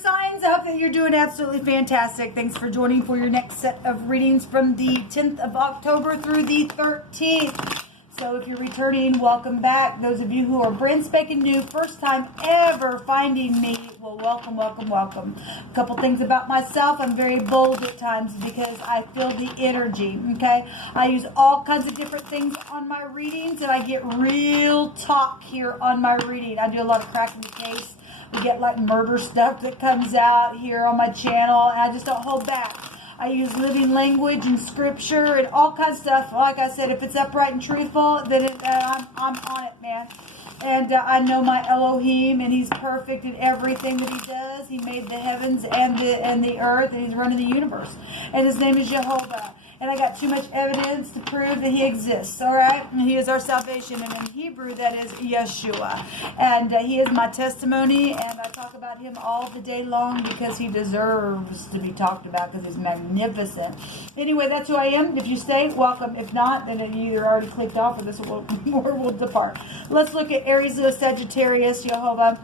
signs, I hope that you're doing absolutely fantastic. Thanks for joining for your next set of readings from the 10th of October through the 13th. So if you're returning, welcome back. Those of you who are brand spanking new, first time ever finding me, well, welcome, welcome, welcome. A couple things about myself. I'm very bold at times because I feel the energy, okay? I use all kinds of different things on my readings, and I get real talk here on my reading. I do a lot of cracking the case. We get like murder stuff that comes out here on my channel, and I just don't hold back. I use living language and scripture and all kinds of stuff. Like I said, if it's upright and truthful, then I'm on it, man. And I know my Elohim, and he's perfect in everything that he does. He made the heavens and the earth, and he's running the universe. And his name is Jehovah. And I got too much evidence to prove that he exists, all right? And he is our salvation. And in Hebrew, that is Yeshua. And he is my testimony, and I talk about him all the day long because he deserves to be talked about because he's magnificent. Anyway, that's who I am. If you stay, welcome. If not, then you either already clicked off or this will depart. Let's look at Aries, Sagittarius, Jehovah.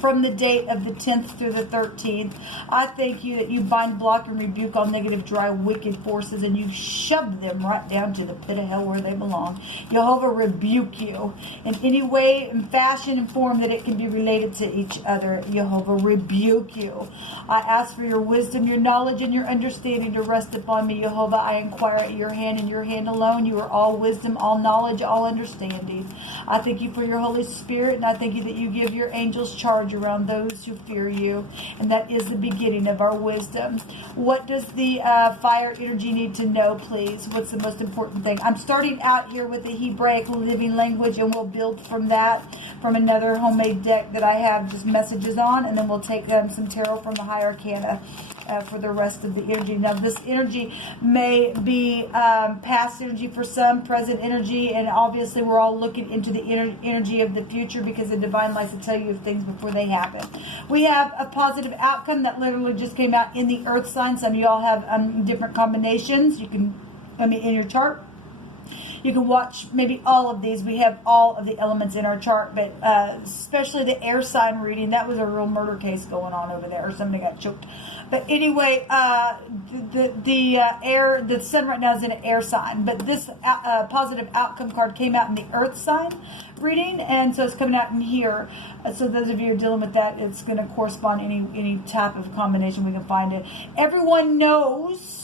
From the date of the 10th through the 13th, I thank you that you bind, block, and rebuke all negative, dry, wicked forces, and you shove them right down to the pit of hell where they belong. Jehovah rebuke you in any way, in fashion, and form that it can be related to each other. Jehovah rebuke you. I ask for your wisdom, your knowledge, and your understanding to rest upon me. Jehovah, I inquire at your hand and your hand alone. You are all wisdom, all knowledge, all understanding. I thank you for your Holy Spirit, and I thank you that you give your angels charge around those who fear you, and that is the beginning of our wisdom. What does the fire energy need to know, please? What's the most important thing? I'm starting out here with the Hebraic living language, and we'll build from that, from another homemade deck that I have just messages on, and then we'll take some tarot from the higher arcana for the rest of the energy. Now, this energy may be past energy for some, present energy, and obviously we're all looking into the energy of the future because the divine likes to tell you of things before they happen. We have a positive outcome that literally just came out in the earth sign. Some of y'all have different combinations. You can, in your chart. You can watch maybe all of these. We have all of the elements in our chart, but especially the air sign reading. That was a real murder case going on over there, or somebody got choked. But anyway, the sun right now is in an air sign, but this positive outcome card came out in the earth sign reading, and so it's coming out in here. So those of you who are dealing with that, it's going to correspond any type of combination we can find it. Everyone knows.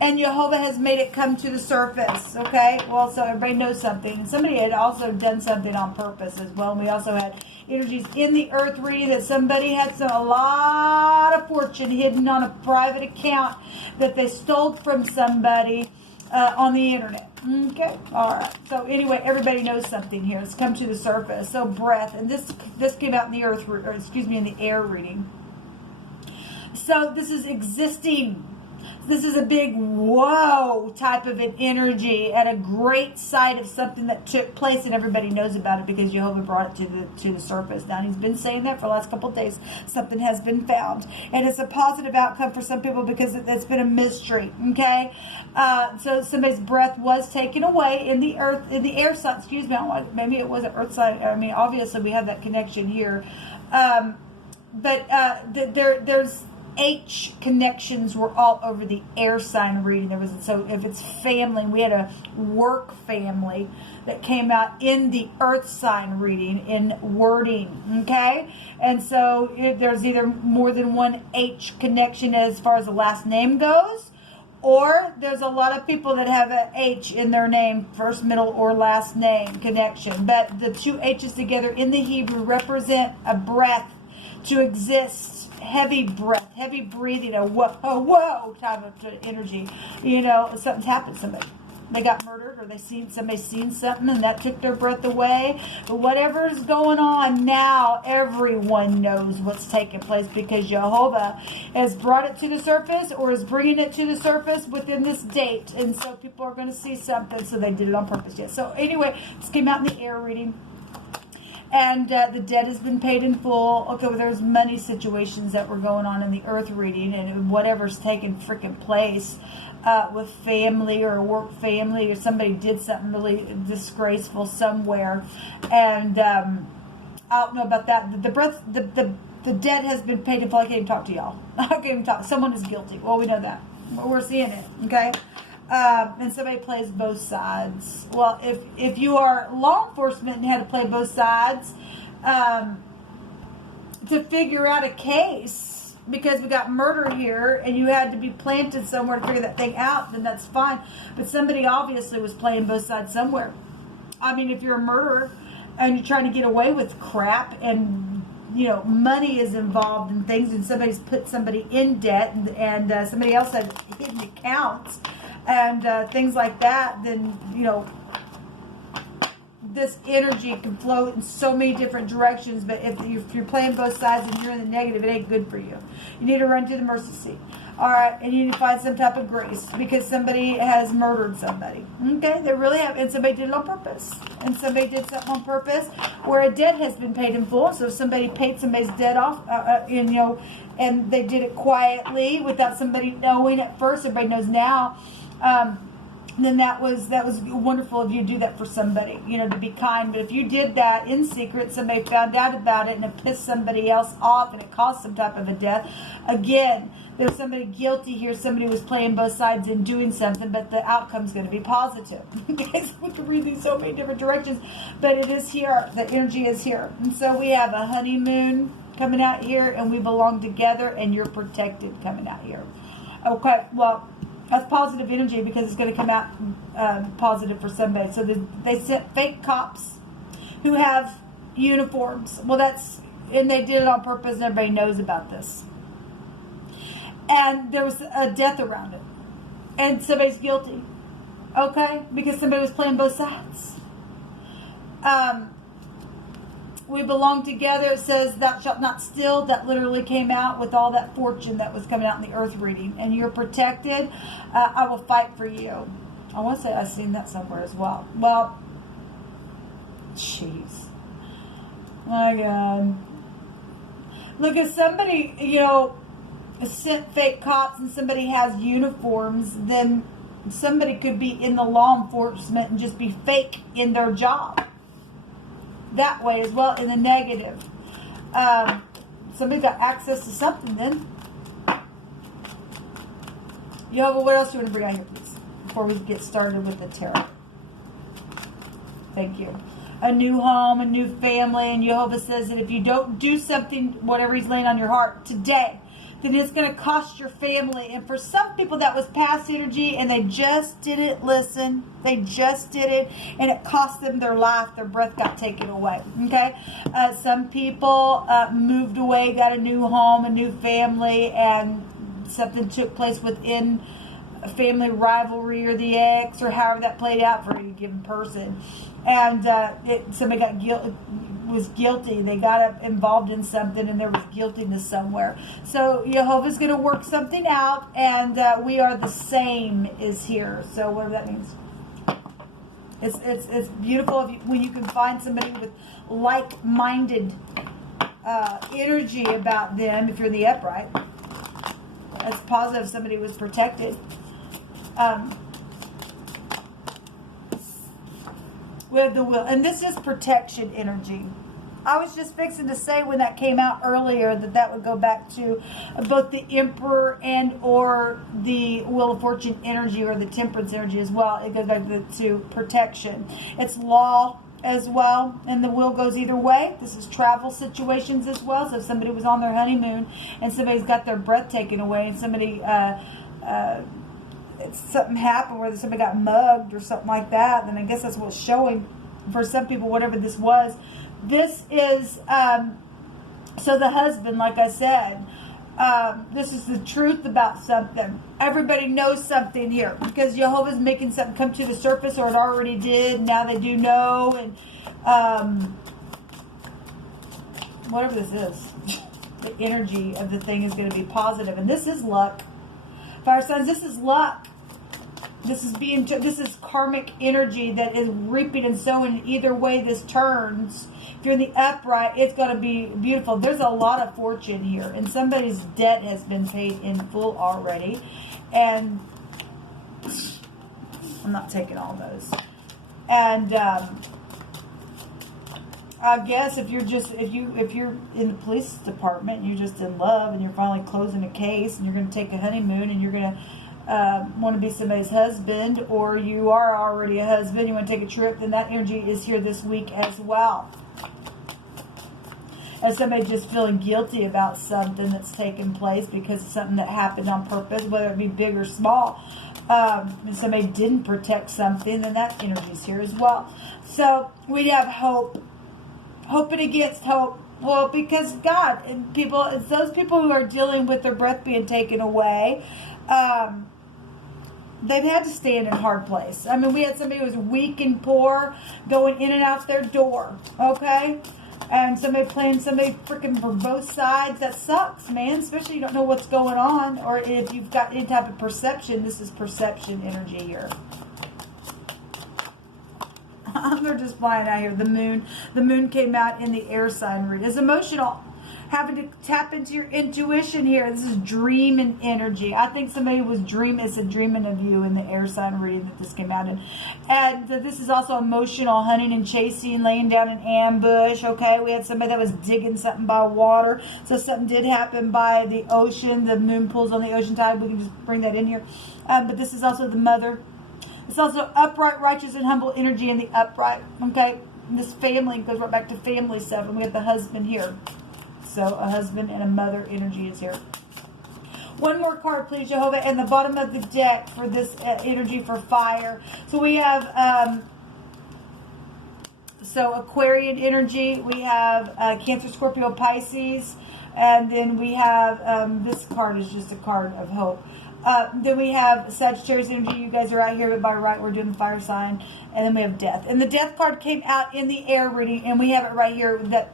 And Jehovah has made it come to the surface, okay? Well, so everybody knows something. Somebody had also done something on purpose as well. And we also had energies in the earth reading that somebody had a lot of fortune hidden on a private account that they stole from somebody on the internet. Okay, all right. So anyway, everybody knows something here. It's come to the surface. So breath, and this came out in the earth, or excuse me, in the air reading. So this is existing. This is a big whoa type of an energy and a great sight of something that took place, and everybody knows about it because Jehovah brought it to the surface. Now, he's been saying that for the last couple of days. Something has been found, and it's a positive outcome for some people because it's been a mystery. Okay, so somebody's breath was taken away in the air sign. Excuse me, maybe it wasn't earth sign. I mean, obviously we have that connection here, but there's H connections were all over the air sign reading. So if it's family, we had a work family that came out in the earth sign reading in wording, okay? And so there's either more than one H connection as far as the last name goes, or there's a lot of people that have an H in their name, first, middle, or last name connection. But the two H's together in the Hebrew represent a breath to exist. Heavy breath, heavy breathing, a whoa type of energy. You know, something's happened to somebody. They got murdered, or somebody seen something and that took their breath away. But whatever's going on now, everyone knows what's taking place because Jehovah has brought it to the surface, or is bringing it to the surface within this date. And so people are going to see something, so they did it on purpose. Yes. So anyway, this came out in the air reading. And the debt has been paid in full. Okay, well, there's money situations that were going on in the earth reading, and whatever's taking freaking place with family or work family, or somebody did something really disgraceful somewhere. And I don't know about that. The The debt has been paid in full. I can't even talk to y'all. I can't even talk. Someone is guilty. Well, we know that. We're seeing it, okay? And somebody plays both sides. Well, if you are law enforcement and had to play both sides to figure out a case, because we got murder here and you had to be planted somewhere to figure that thing out, then that's fine. But somebody obviously was playing both sides somewhere. I mean, if you're a murderer and you're trying to get away with crap and money is involved in things, and somebody's put somebody in debt, and somebody else had hidden accounts and things like that, then, this energy can flow in so many different directions. But if you're playing both sides and you're in the negative, it ain't good for you. You need to run to the mercy seat. All right, and you need to find some type of grace because somebody has murdered somebody. Okay, they really have, and somebody did it on purpose. And somebody did something on purpose where a debt has been paid in full. So if somebody paid somebody's debt off, and they did it quietly without somebody knowing at first. Everybody knows now. Then that was wonderful of you to do that for somebody, to be kind. But if you did that in secret, somebody found out about it and it pissed somebody else off and it caused some type of a death, again, there's somebody guilty here. Somebody was playing both sides and doing something, but the outcome's going to be positive. Okay, so we can read these so many different directions, but it is here. The energy is here. And so we have a honeymoon coming out here, and we belong together, and you're protected coming out here. Okay, well, that's positive energy because it's going to come out positive for somebody. So they sent fake cops who have uniforms. Well, and they did it on purpose, and everybody knows about this. And there was a death around it. And somebody's guilty. Okay? Because somebody was playing both sides. We belong together. It says, thou shalt not steal. That literally came out with all that fortune that was coming out in the earth reading. And you're protected. I will fight for you. I want to say I've seen that somewhere as well. Well, jeez. My God. Look, if somebody, sent fake cops and somebody has uniforms, then somebody could be in the law enforcement and just be fake in their job. That way as well, in the negative. Somebody got access to something then. Jehovah, what else do you want to bring out here, please? Before we get started with the tarot. Thank you. A new home, a new family, and Jehovah says that if you don't do something, whatever he's laying on your heart today, then it's going to cost your family. And for some people, that was past energy, and they just didn't listen. They just did it, and it cost them their life. Their breath got taken away. Okay? Some people moved away, got a new home, a new family, and something took place within a family rivalry or the ex, or however that played out for any given person. And somebody was guilty. They got involved in something, and there was guiltiness somewhere. So Jehovah's going to work something out, and we are the same is here. So whatever that means. It's beautiful when you can find somebody with like-minded energy about them. If you're in the upright, it's positive. Somebody was protected. We have the will, and this is protection energy. I was just fixing to say when that came out earlier that would go back to both the Emperor and or the Wheel of Fortune energy or the Temperance energy as well. It goes back to protection. It's law as well, and the wheel goes either way. This is travel situations as well. So if somebody was on their honeymoon and somebody's got their breath taken away, and somebody something happened where somebody got mugged or something like that, then I guess that's what's showing for some people, whatever this was. This is, so the husband, like I said, this is the truth about something. Everybody knows something here because Jehovah's making something come to the surface, or it already did. Now they do know, and whatever this is, the energy of the thing is going to be positive. And this is luck. Fire signs, this is luck. This is karmic energy that is reaping and sowing. Either way this turns, if you're in the upright, it's going to be beautiful. There's a lot of fortune here, and somebody's debt has been paid in full already. And I'm not taking all those. And I guess if you're in the police department and you're just in love and you're finally closing a case and you're going to take a honeymoon and you're going to want to be somebody's husband, or you are already a husband, you want to take a trip, then that energy is here this week as well. As somebody just feeling guilty about something that's taken place because of something that happened on purpose, whether it be big or small. If somebody didn't protect something, then that energy is here as well. So we have hope. Hoping against hope. Well, because God and people, it's those people who are dealing with their breath being taken away. They've had to stand in a hard place. I mean, we had somebody who was weak and poor going in and out their door. Okay? And somebody playing somebody freaking for both sides. That sucks, man. Especially you don't know what's going on. Or if you've got any type of perception. This is perception energy here. They're just flying out here. The moon came out in the air sign read. It's emotional. Having to tap into your intuition here. This is dream and energy. I think somebody was dreaming. It's a dreaming of you in the air sign reading that this came out in. And this is also emotional. Hunting and chasing, laying down an ambush. Okay, we had somebody that was digging something by water. So something did happen by the ocean. The moon pulls on the ocean tide. We can just bring that in here. But this is also the mother. It's also upright, righteous, and humble energy in the upright. Okay, and this family goes right back to family stuff. And we have the husband here. So a husband and a mother energy is here. One more card, please, Jehovah. And the bottom of the deck for this energy for fire. So we have Aquarian energy. We have Cancer, Scorpio, Pisces. And then we have, this card is just a card of hope. Then we have Sagittarius energy. You guys are out here, but by right, we're doing the fire sign. And then we have death. And the death card came out in the air reading. And we have it right here. That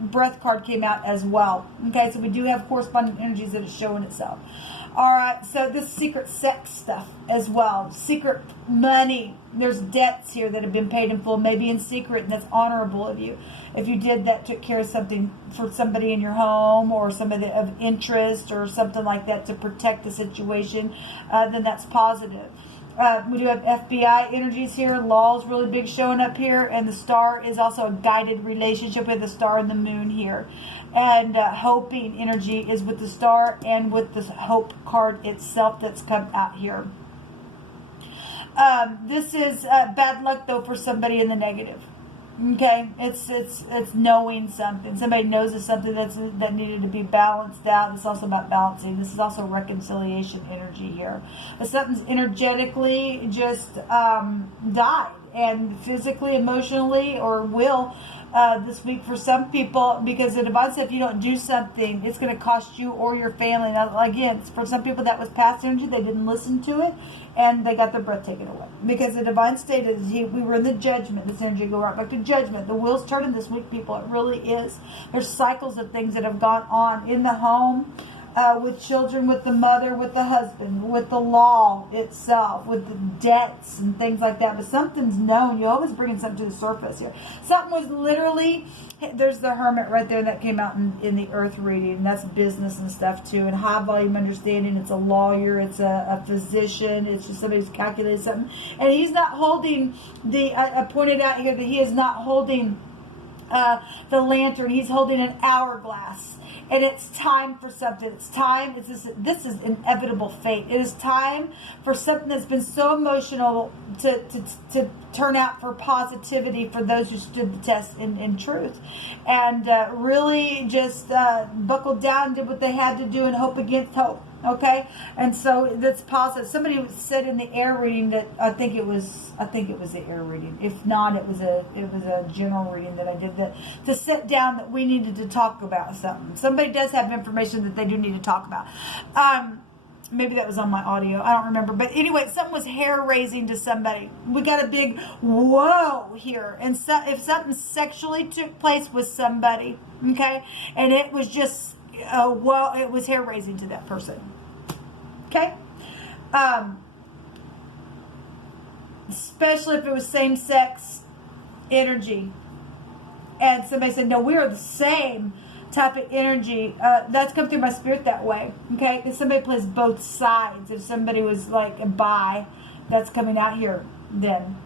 breath card came out as well. Okay, so we do have corresponding energies that is showing itself. Alright, so this secret sex stuff as well. Secret money. There's debts here that have been paid in full, maybe in secret, and that's honorable of you. If you did that, took care of something for somebody in your home or somebody of interest or something like that to protect the situation, then that's positive. We do have FBI energies here. Law is really big showing up here. And the star is also a guided relationship with the star and the moon here. And hoping energy is with the star and with the hope card itself that's come out here. This is bad luck, though, for somebody in the negative. Okay, it's knowing something. Somebody knows it's something that needed to be balanced out. It's also about balancing. This is also reconciliation energy here. But something's energetically just died, and physically, emotionally, or will this week for some people, because the divine said if you don't do something, it's going to cost you or your family. Now, again, for some people that was past energy, they didn't listen to it, and they got their breath taken away. Because the divine stated we were in the judgment. This energy go right back to judgment. The wheel's turning this week, people. It really is. There's cycles of things that have gone on in the home, with children, with the mother, with the husband, with the law itself, with the debts and things like that. But something's known. You're always bringing something to the surface here. Something was literally, there's the hermit right there that came out in the earth reading. That's business and stuff too. And high volume understanding. It's a lawyer. It's a physician. It's just somebody who's calculated something. And he's not holding I pointed out here that he is not holding the lantern. He's holding an hourglass. And it's time for something. It's time. This is inevitable fate. It is time for something that's been so emotional to turn out for positivity for those who stood the test in truth. And really just buckled down, did what they had to do, and hope against hope. Okay, and so that's positive. Somebody said in the air reading that I think it was the air reading. If not, it was a general reading that I did, that to sit down that we needed to talk about something. Somebody does have information that they do need to talk about. Maybe that was on my audio. I don't remember. But anyway, something was hair raising to somebody. We got a big whoa here. And so, if something sexually took place with somebody, okay, and it was just it was hair raising to that person. Okay? Especially if it was same-sex energy. And somebody said, no, we are the same type of energy. That's come through my spirit that way. Okay? If somebody plays both sides, if somebody was like a bi, that's coming out here then.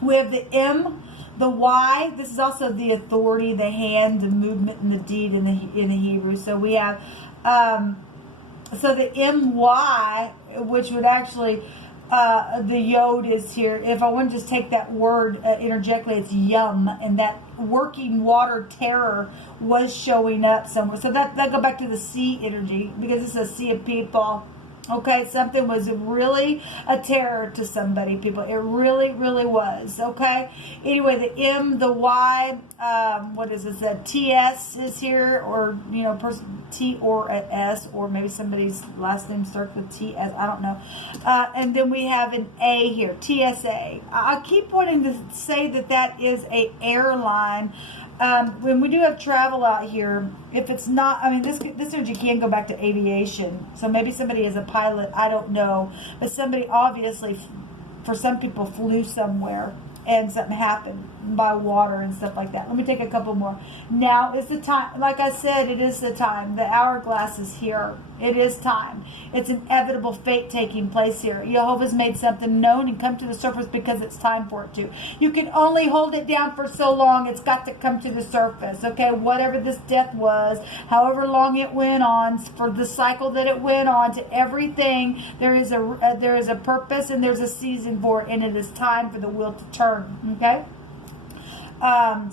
We have the M, The Y, this is also the authority, the hand, the movement, and the deed in the Hebrew. So we have, so the MY, which would actually, the yod is here. If I want to just take that word energetically, it's yum, and that working water terror was showing up somewhere. So that go back to the sea energy, because it's a sea of people. Okay, something was really a terror to somebody, people. It really, really was. Okay. Anyway, the M, the Y, what is this? The TS is here, or T or an S, or maybe somebody's last name starts with TS. I don't know. And then we have an A here, TSA. I keep wanting to say that is a airline. When we do have travel out here, if it's not, this energy can go back to aviation. So maybe somebody is a pilot, I don't know. But somebody obviously, for some people, flew somewhere and something happened by water and stuff like that. Let me take a couple more. Now is the time. Like I said, it is the time. The hourglass is here. It is time. It's inevitable fate taking place here. Jehovah's made something known and come to the surface because it's time for it to. You can only hold it down for so long. It's got to come to the surface. Okay, whatever this death was, however long it went on, for the cycle that it went on, to everything, there is a purpose and there's a season for it, and it is time for the wheel to turn. Okay.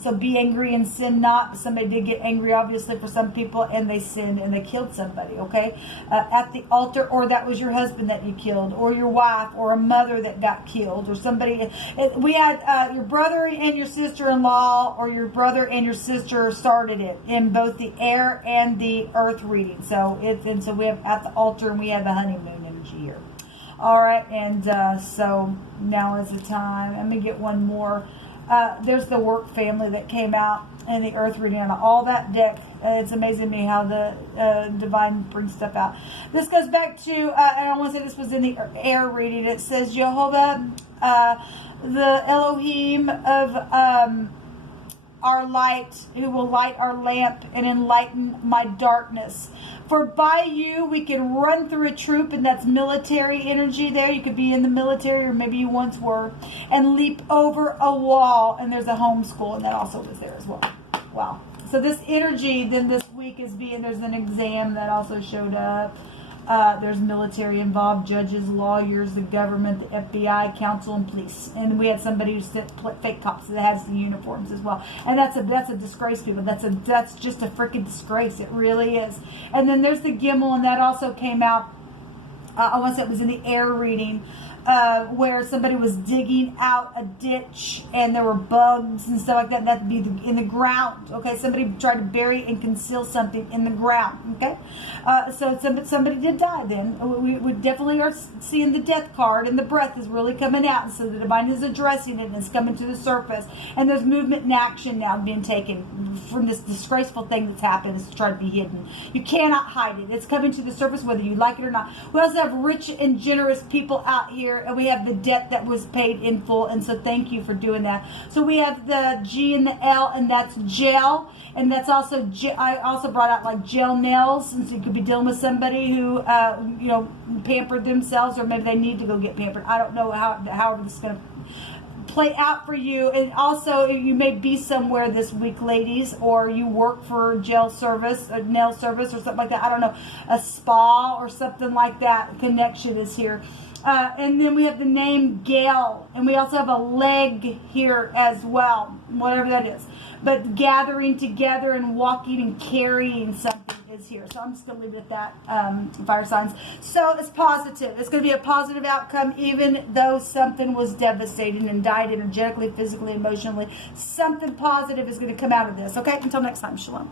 So be angry and sin not. Somebody did get angry, obviously, for some people, and they sinned and they killed somebody, okay? At the altar, or that was your husband that you killed, or your wife, or a mother that got killed, or somebody. We had your brother and your sister-in-law, or your brother and your sister started it in both the air and the earth reading. So so we have at the altar, and we have the honeymoon energy here. All right, and so now is the time. Let me get one more. There's the work family that came out in the earth reading on all that deck. It's amazing to me how the divine brings stuff out. This goes back to, and I want to say this was in the air reading. It says, Jehovah, the Elohim of our light, who will light our lamp and enlighten my darkness. For by you we can run through a troop, and that's military energy there. You could be in the military, or maybe you once were, and leap over a wall. And there's a homeschool, and that also was there as well. Wow. So this energy then this week is there's an exam that also showed up. There's military involved, judges, lawyers, the government, the FBI, council, and police. And we had somebody who sent fake cops that has the uniforms as well. And that's a disgrace, people. That's just a freaking disgrace. It really is. And then there's the Gimel, and that also came out. I want to say it was in the air reading. Where somebody was digging out a ditch and there were bugs and stuff like that. And that'd be in the ground. Okay, somebody tried to bury and conceal something in the ground. Okay, so somebody did die. Then we definitely are seeing the death card, and the breath is really coming out. And so the divine is addressing it, and it's coming to the surface. And there's movement and action now being taken from this disgraceful thing that's happened. It's trying to be hidden. You cannot hide it. It's coming to the surface whether you like it or not. We also have rich and generous people out here. And we have the debt that was paid in full, and so thank you for doing that. So we have the G and the L, and that's gel, and that's also I also brought out like gel nails, and so you could be dealing with somebody who pampered themselves, or maybe they need to go get pampered. I don't know however this is going to play out for you. And also, you may be somewhere this week, ladies, or you work for gel service, or nail service, or something like that. I don't know, a spa or something like that. Connection is here. And then we have the name Gail, and we also have a leg here as well, whatever that is. But gathering together and walking and carrying something is here. So I'm just going to leave it at that, fire signs. So it's positive. It's going to be a positive outcome, even though something was devastating and died energetically, physically, emotionally. Something positive is going to come out of this. Okay, until next time, shalom.